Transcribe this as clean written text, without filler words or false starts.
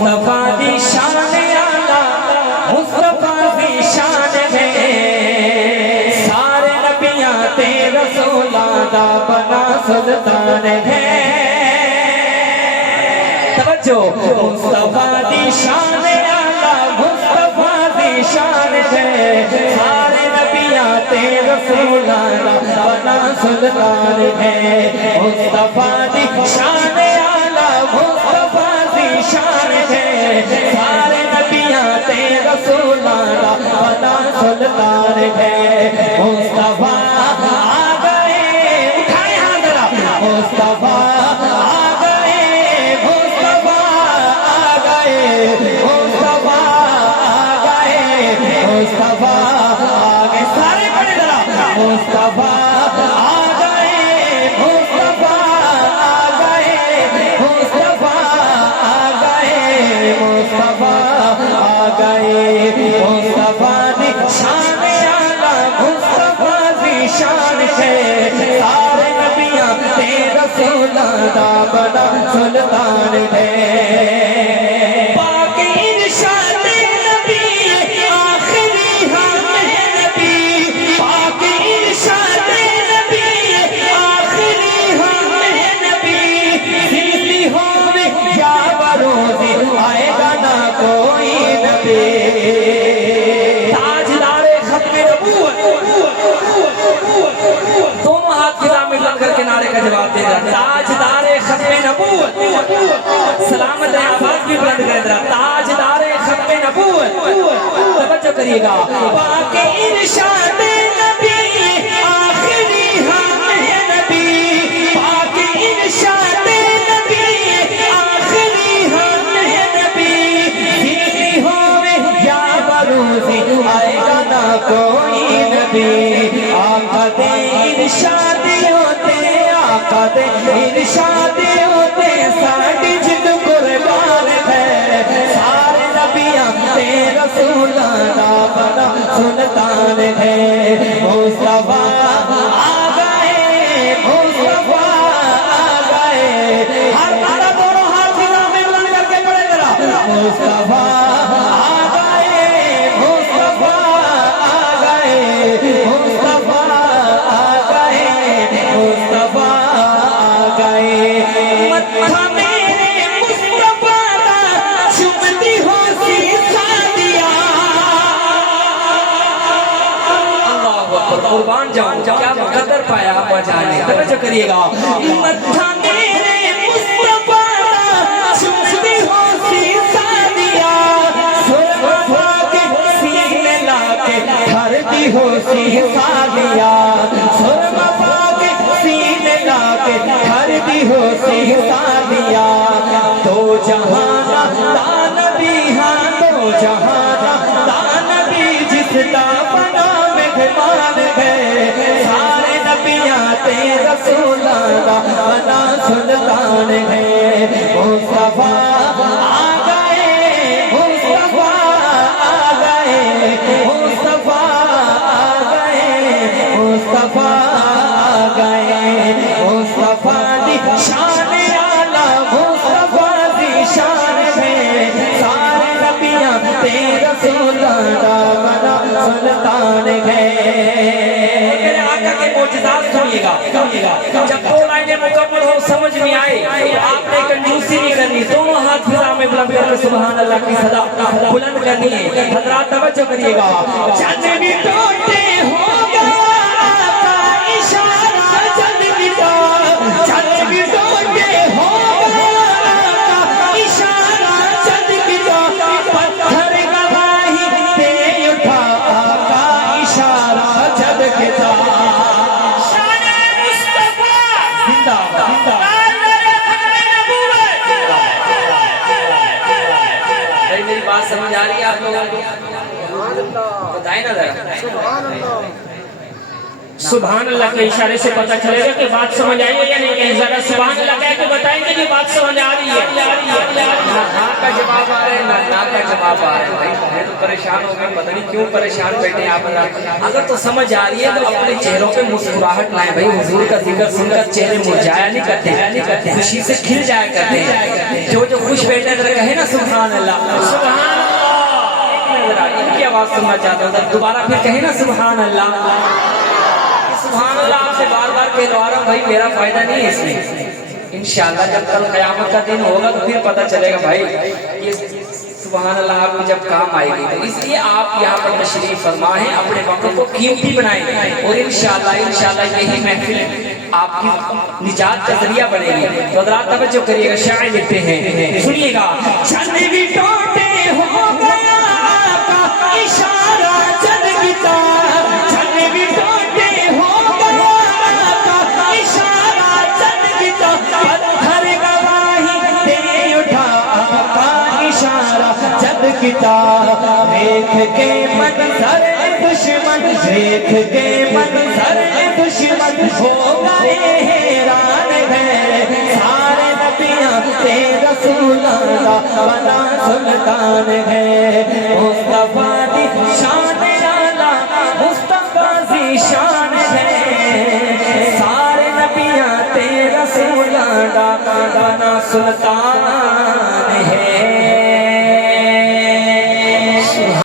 مصطفیٰ دی شان آلہ مصطفیٰ دی شان ہے سارے نبیاں تے رسولاں دا بنا سلطان ہے توجہ مصطفیٰ دی شان آلہ مصطفیٰ دی شان ہے سارے نبیاں تے رسولاں دا بنا سلطان ہے مصطفیٰ دی شان آلہ مصطفیٰ دی شان ہے سارے نبیاں تے رسولاں دا بنا سلطان ہے مصطفیٰ آ گئے اٹھائے ہاتھ ذرا مصطفیٰ آ گئے مصطفیٰ آ گئے مصطفیٰ آ گئے مصطفیٰ آ گئے سارے پڑھے ذرا مصطفیٰ آ گئے مصطفیٰ آ گئے مصطفیٰ آ گئے مصطفیٰ آ گئے مصطفیٰ دی شان آلہ مصطفیٰ دی شان ہے سارے نبیاں تے رسولاں دا بڑا سلطان ہے پاک ارشاد نبی آخری ہم نبی پاک ارشاد نبی آخری ہم نبی زندگی ہوے یا بروزی آئے گا نہ کوئی نبی تاجدار ختم نبوت دونوں ہاتھ خدا میں بلند کر کے نعرے کا جواب دے رہا تاجدار ختم نبوت سلامت آواز بھی بلند کر رہا تاجدار ختم نبوت توجہ کریے گا پاک ارشاد نبی آخری ہم نبی پاک ارشاد نبی آخری ہم نبی زندگی ہوے یا بروزی آئے گا نہ کوئی نبی آقا دے ارشاد ہوتے آقا دے ارشاد ہوتے ساڑی جد قربان ہے سارے نبیاں تے رسولاں دا بڑا سلطان ہے مصطفیٰ آ گئے مصطفیٰ آ گئے ہر تارا دونوں ہاتھ خدا میں بلند کر کے پڑھے ذرا مصطفیٰ آ گئے مصطفیٰ آ گئے مصطفیٰ آ گئے مصطفیٰ آ گئے متھا میرے مصطفیٰ دا چومتی ہو سیسا دیا اللہ اکبر قربان جاؤں کیا قدر پایا آپ جانے توجہ کریے گا متھا میرے مصطفیٰ دا چومتی ہو سیسا دیا سرما کے سینے لا کے دھرتی ہو سیسا دیا سرما کے سینے لا کے دھرتی ہو سیسا دیا تو جہانا دانبی ہاں تو جہانا دانبی جس دا بنا مہمان گئے سارے نبیاں تے رسولاں دا بنا سلطان ہے مصطفیٰ آ گئے مصطفیٰ آ گئے مصطفیٰ آ گئے مصطفیٰ آ گئے مصطفیٰ دی شان آلہ مصطفیٰ دی شان ہے سارے نبیاں تے رسولاں دا بنا سلطان ہے میرے آقا کے معجزات سنیے گا جب دو لائنیں مکمل ہو سمجھ میں آئے تو آپ نے کنجوسی نہیں کرنی دونوں ہاتھ فضا میں بلند کر کے سبحان اللہ کی صدا بلند کرنی ہے حضرات توجہ کریے گا چند بھی ٹوٹے ہوگا آقا اشارہ چند بھی ٹوٹے ہوگا آقا اشارہ چند بھی پتھر گواہی دے اٹھا آقا اشارہ چند بھی شان مصطفیٰ زندہ میری بات سمجھ آ رہی ہے آپ لوگوں کو بتائیں نا ذرا سبحان اللہ کے اشارے سے پتہ چلے گا کہ بات سمجھ آئی ہے یا نہیں کہیں ذرا سبحان اللہ کہہ کے بتائیں گے کہ بات سمجھ آ رہی ہے نہ ہاں کا جواب آ رہا ہے نہ کا جب آپ آ رہے ہیں بھائی میں تو پریشان ہو گیا پتہ نہیں کیوں پریشان بیٹھے ہیں آپ اگر تو سمجھ آ رہی ہے تو اپنے چہروں پہ مسکراہٹ لائیں بھائی حضور کا ذکر سن کر چہرے مرجھایا نہیں کرتے خوشی سے کھل جایا کرتے ہیں جو خوش بیٹھے ذرا کہے نا سبحان اللہ سبحان اللہ ان کی آواز سننا چاہتا ہوں دوبارہ پھر کہیں نا سبحان اللہ سبحان اللہ آپ سے بار بار کہلوا رہا ہوں بھائی میرا فائدہ نہیں ہے اس میں انشاءاللہ جب کل قیامت کا دن ہوگا تو پھر پتہ چلے گا بھائی یہ سبحان اللہ آپ کی جب کام آئے گی تو اس لیے آپ یہاں پر تشریف فرما ہیں اپنے وقت کو قیمتی بنائیں اور انشاءاللہ یہی محفل آپ کی نجات کا ذریعہ بنے گی تو حضرات توجہ کریے گا شاعر لکھتے ہیں سنیے گا چند بھی ٹوٹے ہو گیا کا اشارہ چند بتا چند بھی ٹوٹے ہو گیا کا اشارہ چند بتا ہر گواہی دے اٹھا کا اشارہ چند بتا دیکھ کے منظر دشمن دیکھ کے منظر دشمن ہو گئے حیران ہے سارے نبیاں تے رسول اللہ بنا سلطان ہے مصطفیٰ دی شان اعلیٰ مصطفیٰ دی شان ہے سارے نبیاں تے رسول اللہ بنا سلطان